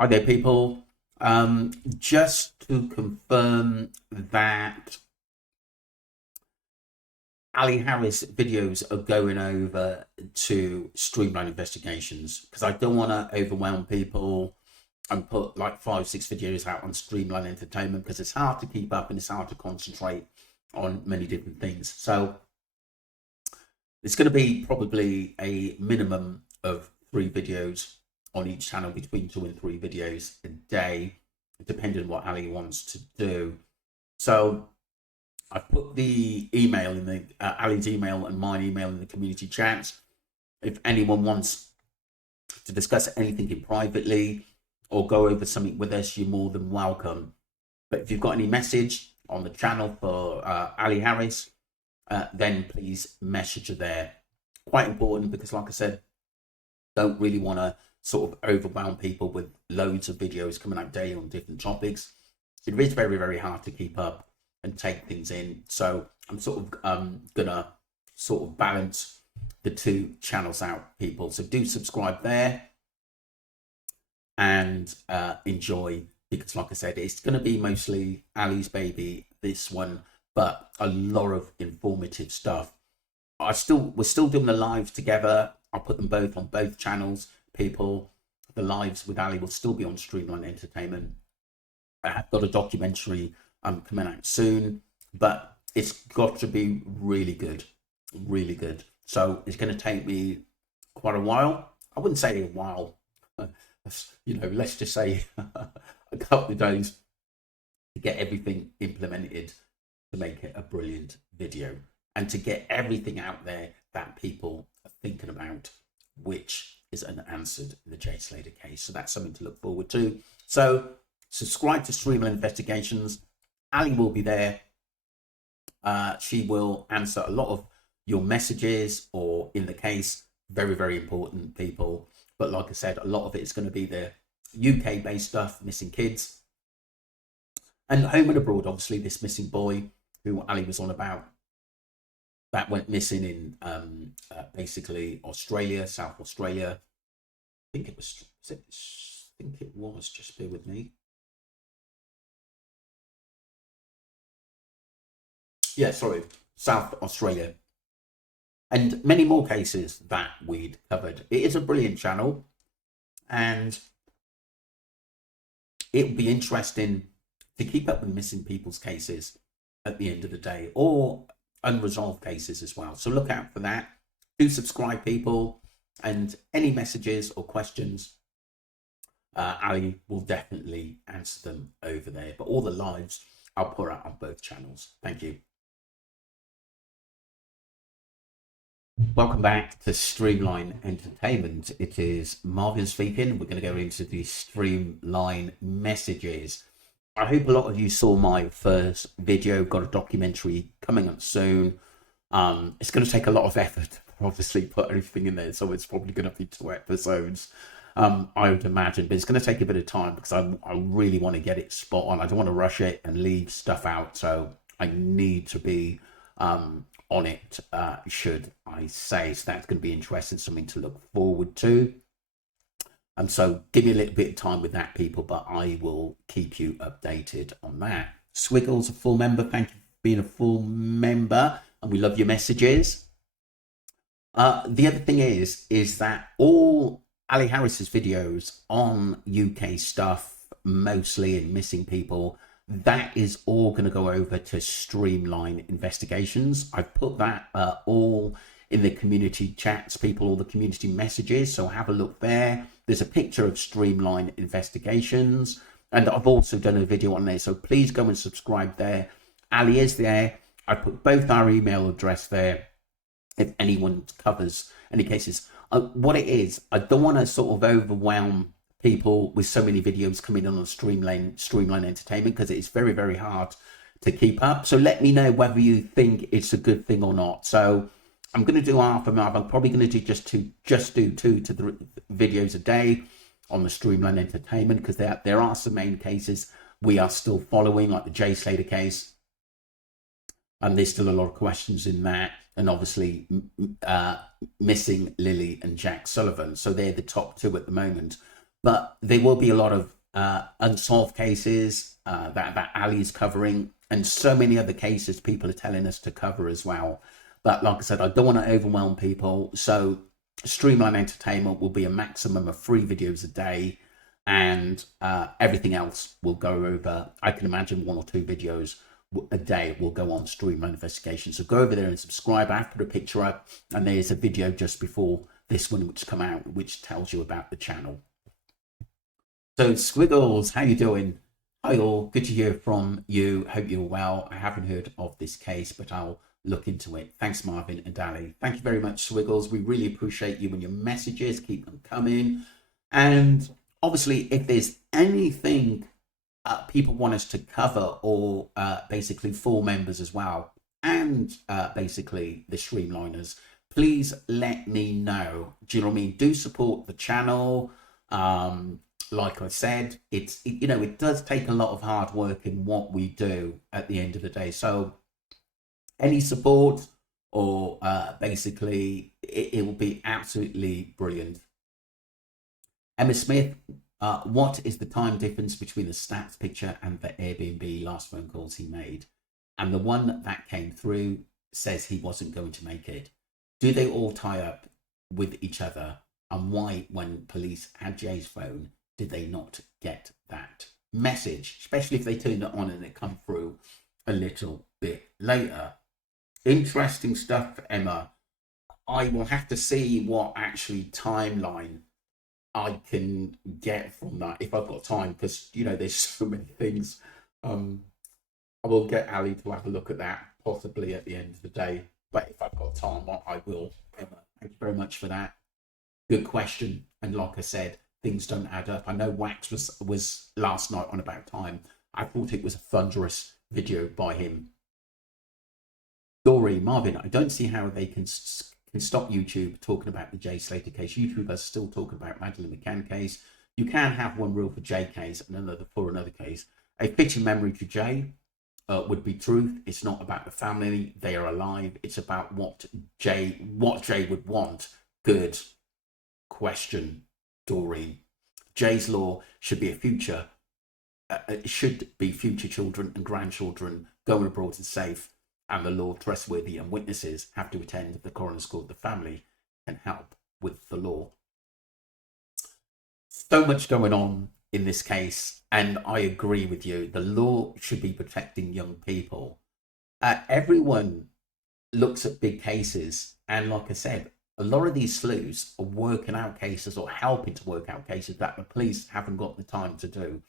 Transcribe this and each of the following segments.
Hi there, people. Just to confirm that Ali Harris videos are going over to Streamline Investigations because I don't want to overwhelm people and put like 5, 6 videos out on Streamline Entertainment because it's hard to keep up and it's hard to concentrate on many different things. So it's going to be probably a minimum of 3 videos on each channel, between 2 and 3 videos a day, depending on what Ali wants to do. So I put the email in the Ali's email and mine email in the community chat. If anyone wants to discuss anything in privately or go over something with us, you're more than welcome. But if you've got any message on the channel for Ali Harris, then please message her there. Quite important because, like I said, don't really want to sort of overwhelm people with loads of videos coming out daily on different topics. It is very, very hard to keep up and take things in. So I'm sort of gonna sort of balance the 2 channels out, people. So do subscribe there and enjoy, because like I said, it's going to be mostly Ali's baby, this one, but a lot of informative stuff. We're still doing the lives together. I'll put them both on both channels, people. The lives with Ali will still be on Streamline Entertainment. I have got a documentary coming out soon, but it's got to be really good, really good. So it's going to take me quite a while. I wouldn't say a while, let's just say a couple of days to get everything implemented to make it a brilliant video and to get everything out there that people are thinking about, which is unanswered in the Jay Slater case. So that's something to look forward to. So subscribe to Streamline Investigations. Ali will be there. She will answer a lot of your messages, or in the case, very, very important, people. But like I said, a lot of it is going to be the UK-based stuff, missing kids. And home and abroad, obviously, this missing boy who Ali was on about, that went missing in basically Australia, South Australia. I think it was, just bear with me. Yeah, sorry, South Australia. And many more cases that we'd covered. It is a brilliant channel, and it would be interesting to keep up with missing people's cases at the end of the day, or unresolved cases as well. So look out for that. Do subscribe, people, and any messages or questions, Ali will definitely answer them over there. But all the lives I'll put out on both channels. Thank you. Welcome back to Streamline Entertainment. It is Marvin speaking. We're going to go into the Streamline messages. I hope a lot of you saw my first video. Got a documentary coming up soon. It's going to take a lot of effort to obviously put everything in there, so it's probably going to be 2 episodes, I would imagine. But it's going to take a bit of time because I really want to get it spot on. I don't want to rush it and leave stuff out, so I need to be on it, should I say. So that's going to be interesting, something to look forward to. So give me a little bit of time with that, people, but I will keep you updated on that. Swiggles, a full member. Thank you for being a full member, and we love your messages. The other thing is that all Ali Harris's videos on UK stuff, mostly, and missing people, that is all going to go over to Streamline Investigations. I put that all in the community chats, people, all the community messages. So have a look there. There's a picture of Streamline Investigations, and I've also done a video on there. So please go and subscribe there. Ali is there. I put both our email address there if anyone covers any cases. What it is, I don't want to sort of overwhelm people with so many videos coming on Streamline Entertainment, because it's very, very hard to keep up. So let me know whether you think it's a good thing or not. So I'm going to do half and half. I'm probably going to do just do 2 to 3 videos a day on the Streamline Entertainment, because there are some main cases we are still following, like the Jay Slater case, and there's still a lot of questions in that. And obviously missing Lily and Jack Sullivan. So they're the top 2 at the moment. But there will be a lot of unsolved cases that Ali's covering, and so many other cases people are telling us to cover as well. But like I said, I don't want to overwhelm people. So Streamline Entertainment will be a maximum of 3 videos a day, and everything else will go over. I can imagine 1 or 2 videos a day will go on Streamline Investigation. So go over there and subscribe. I've put a picture up, and there's a video just before this one which come out, which tells you about the channel. So Squiggles, how you doing? Hi all, good to hear from you. Hope you're well. I haven't heard of this case, but I'll look into it. Thanks, Marvin and Ali. Thank you very much, Squiggles. We really appreciate you and your messages. Keep them coming. And obviously, if there's anything people want us to cover, or basically full members as well, and basically the streamliners, please let me know. Do you know what I mean? Do support the channel. Like I said, it does take a lot of hard work in what we do at the end of the day. So any support, or basically it will be absolutely brilliant. Emma Smith, what is the time difference between the stats picture and the Airbnb last phone calls he made? And the one that came through says he wasn't going to make it. Do they all tie up with each other? And why, when police had Jay's phone, did they not get that message? Especially if they turned it on and it come through a little bit later. Interesting stuff, Emma. I will have to see what actually timeline I can get from that if I've got time, because there's so many things. I will get Ali to have a look at that possibly at the end of the day, but if I've got time, I will. Emma, thank you very much for that. Good question. And like I said, things don't add up. I know Wax was last night on About Time. I thought it was a thunderous video by him. Dory, Marvin, I don't see how they can stop YouTube talking about the Jay Slater case. YouTube is still talking about Madeleine McCann case. You can have one rule for Jay case and another for another case. A fitting memory to Jay would be truth. It's not about the family. They are alive. It's about what Jay would want. Good question, Doreen. Jay's law should be future children and grandchildren going abroad and safe, and the law trustworthy, and witnesses have to attend the coroner's court. The family can help with the law. So much going on in this case, and I agree with you. The law should be protecting young people. Everyone looks at big cases, and like I said, a lot of these sleuths are working out cases or helping to work out cases that the police haven't got the time to do.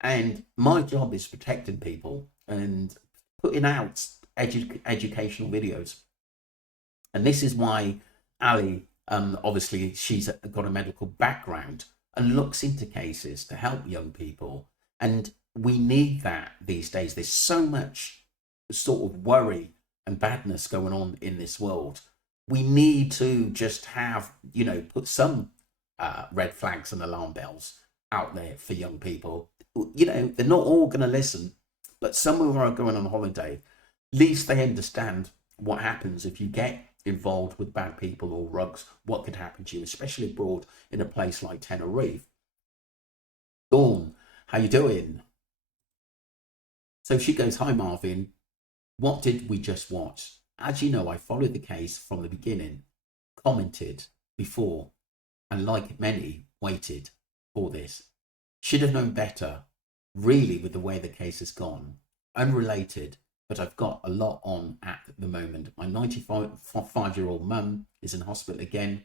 And my job is protecting people and putting out educational videos. And this is why Ali, obviously she's got a medical background and looks into cases to help young people. And we need that these days. There's so much sort of worry and badness going on in this world. We need to just have, put some red flags and alarm bells out there for young people. They're not all going to listen, but some who are going on holiday, at least they understand what happens if you get involved with bad people or rugs, what could happen to you, especially abroad in a place like Tenerife. Dawn, how you doing? So she goes, hi Marvin, what did we just watch? As you know, I followed the case from the beginning, commented before, and like many, waited for this. Should have known better, really, with the way the case has gone. Unrelated, but I've got a lot on at the moment. My 95-year-old mum is in hospital again.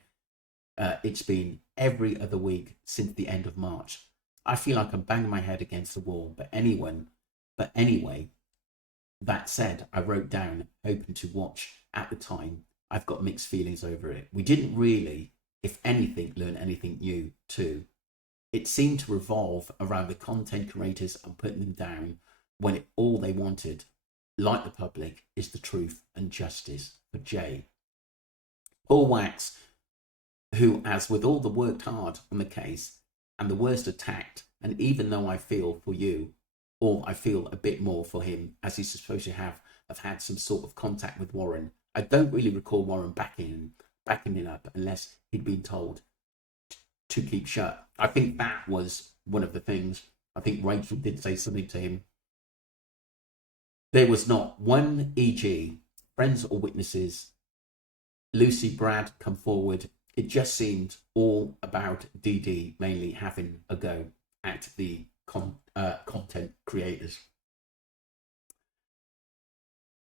It's been every other week since the end of March. I feel like I'm banging my head against the wall, but anyway, that said, I wrote down, hoping to watch at the time. I've got mixed feelings over it. We didn't really, if anything, learn anything new too. It seemed to revolve around the content creators and putting them down when all they wanted, like the public, is the truth and justice for Jay. Paul Wax, who, as with all the worked hard on the case and the worst attacked, and even though I feel for you, or I feel a bit more for him, as he's supposed to have had some sort of contact with Warren. I don't really recall Warren backing him up unless he'd been told to keep shut. I think that was one of the things. I think Rachel did say something to him. There was not one, e.g., friends or witnesses, Lucy, Brad come forward. It just seemed all about Dee Dee mainly having a go at the content creators.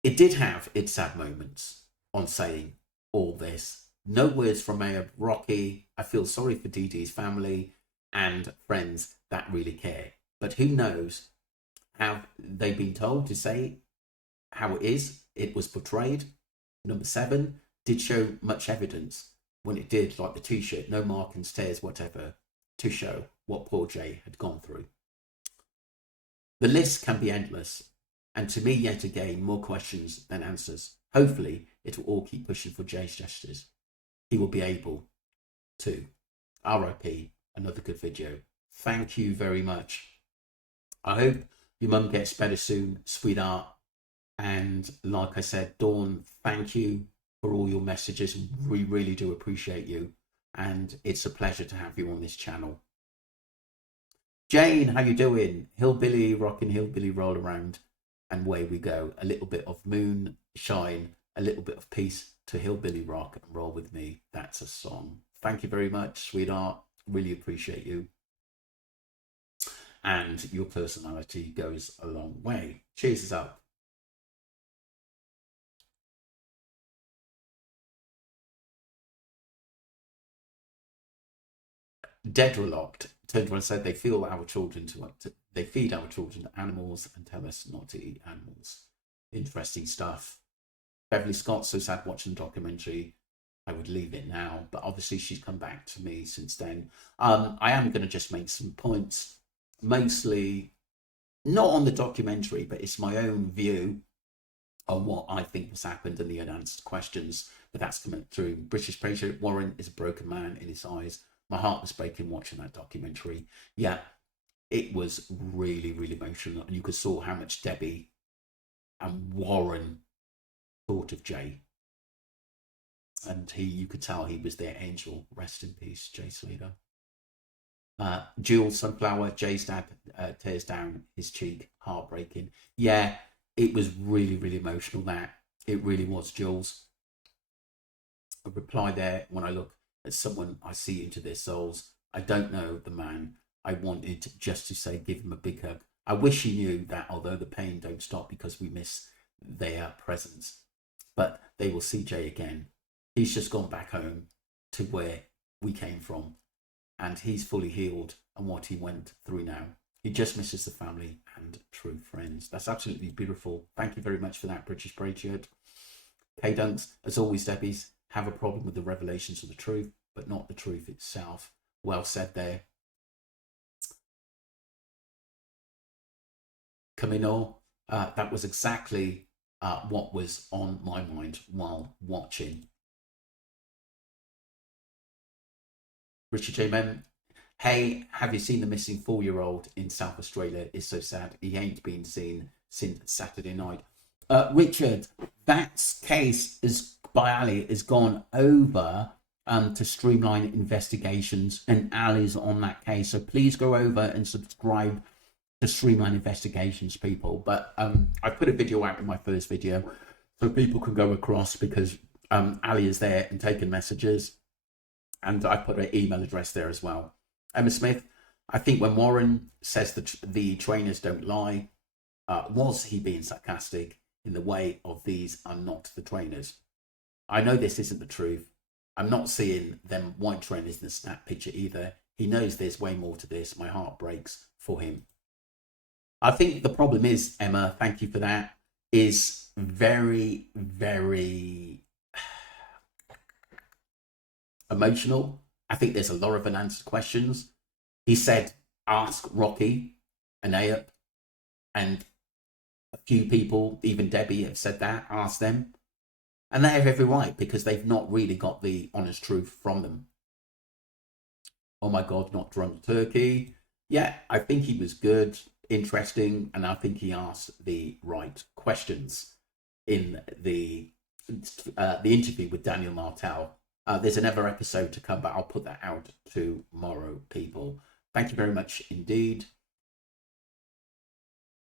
It did have its sad moments on saying all this. No words from Mayor Rocky. I feel sorry for Dee Dee's family and friends that really care. But who knows? Have they been told to say how it is? It was portrayed. Number 7 did show much evidence when it did, like the t-shirt, no mark and stairs, whatever, to show what poor Jay had gone through. The list can be endless, and to me, yet again, more questions than answers. Hopefully, it will all keep pushing for Jay's justice. He will be able to. RIP, another good video. Thank you very much. I hope your mum gets better soon, sweetheart. And like I said, Dawn, thank you for all your messages. We really do appreciate you. And it's a pleasure to have you on this channel. Jane, how you doing? Hillbilly, rocking hillbilly roll around. And away we go. A little bit of moonshine, a little bit of peace to hillbilly rock and roll with me. That's a song. Thank you very much, sweetheart. Really appreciate you. And your personality goes a long way. Cheers us up. Deadlocked turned around and said they feed our children to animals and tell us not to eat animals. Interesting stuff. Beverly Scott, so sad watching the documentary. I would leave it now, but obviously she's come back to me since then. I am going to just make some points, mostly not on the documentary, but it's my own view on what I think has happened and the unanswered questions. But that's coming through. British President Warren is a broken man in his eyes. My heart was breaking watching that documentary. Yeah, it was really, really emotional. And you could saw how much Debbie and Warren thought of Jay. And you could tell he was their angel. Rest in peace, Jay Slater. Jules Sunflower, Jay's dad tears down his cheek. Heartbreaking. Yeah, it was really, really emotional, that. It really was, Jules. A reply there, when I look at someone, I see into their souls. I don't know the man. I wanted just to say, give him a big hug. I wish he knew that although the pain don't stop because we miss their presence, but they will see Jay again. He's just gone back home to where we came from, and he's fully healed and what he went through now. He just misses the family and true friends. That's absolutely beautiful. Thank you very much for that, British Braidshird. K Dunks, as always, Debbie's have a problem with the revelations of the truth, but not the truth itself. Well said there. Camino, that was exactly what was on my mind while watching. Richard J. Mem, hey, have you seen the missing 4-year-old in South Australia? It's so sad. He ain't been seen since Saturday night. Richard, that case is by Ali has gone over to Streamline Investigations, and Ali's on that case. So please go over and subscribe to Streamline Investigations, people. But I put a video out in my first video so people can go across, because Ali is there and taking messages. And I put an email address there as well. Emma Smith, I think when Warren says that the trainers don't lie, was he being sarcastic in the way of these are not the trainers? I know this isn't the truth. I'm not seeing them white trainers in the snap picture either. He knows there's way more to this. My heart breaks for him. I think the problem is, Emma, thank you for that, is very, very emotional. I think there's a lot of unanswered questions. He said, ask Rocky and Ayup, and a few people, even Debbie, have said that, ask them. And they have every right, because they've not really got the honest truth from them. Oh my God, not drunk turkey. Yeah, I think he was good, interesting, and I think he asked the right questions in the interview with Daniel Martel. There's another episode to come, but I'll put that out tomorrow, people. Thank you very much indeed.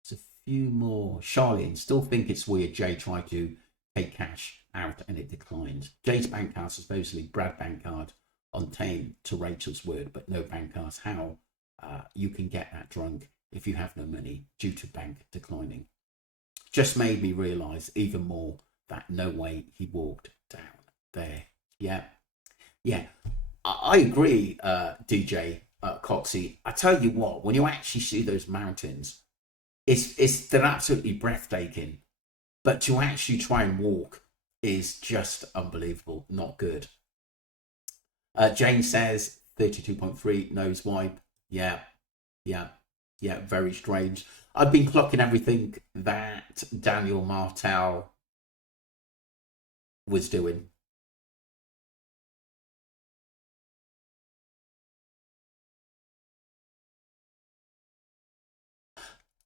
There's a few more. Charlene, still think it's weird Jay tried to take cash out and it declined. Jay's bank card, supposedly Brad bank card, on Tame to Rachel's word, but no bank cards. How you can get that drunk if you have no money due to bank declining. Just made me realise even more that no way he walked down there. Yeah. I agree, DJ Coxie. I tell you what, when you actually see those mountains, they're absolutely breathtaking. But to actually try and walk is just unbelievable. Not good. Jane says 32.3 nose wipe. Yeah. Very strange. I've been clocking everything that Daniel Martel was doing.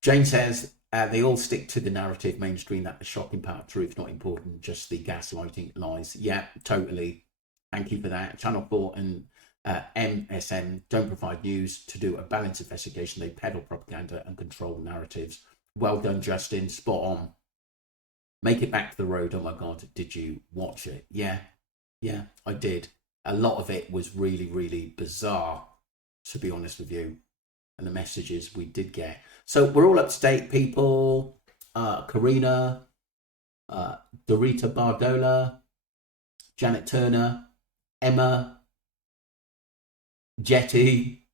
Jane says they all stick to the narrative mainstream that the shocking part of truth not important, just the gaslighting lies. Yeah, totally. Thank you for that. Channel 4 and MSN don't provide news to do a balanced investigation. They peddle propaganda and control narratives. Well done, Justin. Spot on. Make it back to the road. Oh my God, did you watch it? Yeah, I did. A lot of it was really, really bizarre, to be honest with you. And the messages we did get. So we're all up to date, people. Karina, Dorita Bardola, Janet Turner, Emma, Jetty,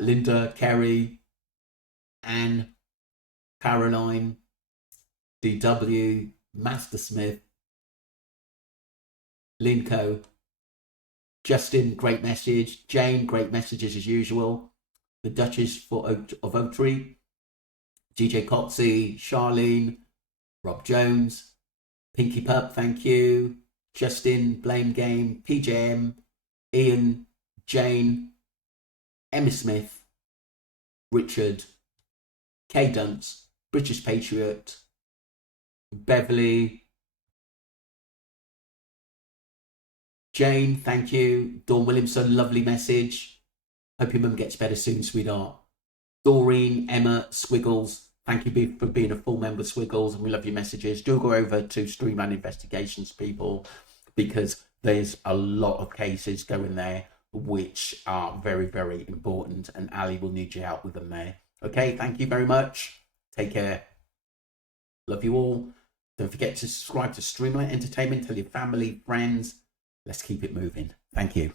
Linda, Kerry, Anne, Caroline, DW, Master Smith, Linco, Justin, great message. Jane, great messages as usual. The Duchess of Oak Tree, DJ Cotsey, Charlene, Rob Jones, Pinky Pup, thank you. Justin, Blame Game, PJM, Ian, Jane, Emma Smith, Richard, Kay Dunce, British Patriot, Beverly, Jane, thank you. Dawn Williamson, lovely message. Hope your mum gets better soon, sweetheart. Doreen, Emma, Squiggles, thank you for being a full member, Squiggles, and we love your messages. Do go over to Streamline Investigations, people, because there's a lot of cases going there which are very, very important, and Ali will need your help with them there. Okay, thank you very much. Take care. Love you all. Don't forget to subscribe to Streamline Entertainment. Tell your family, friends. Let's keep it moving. Thank you.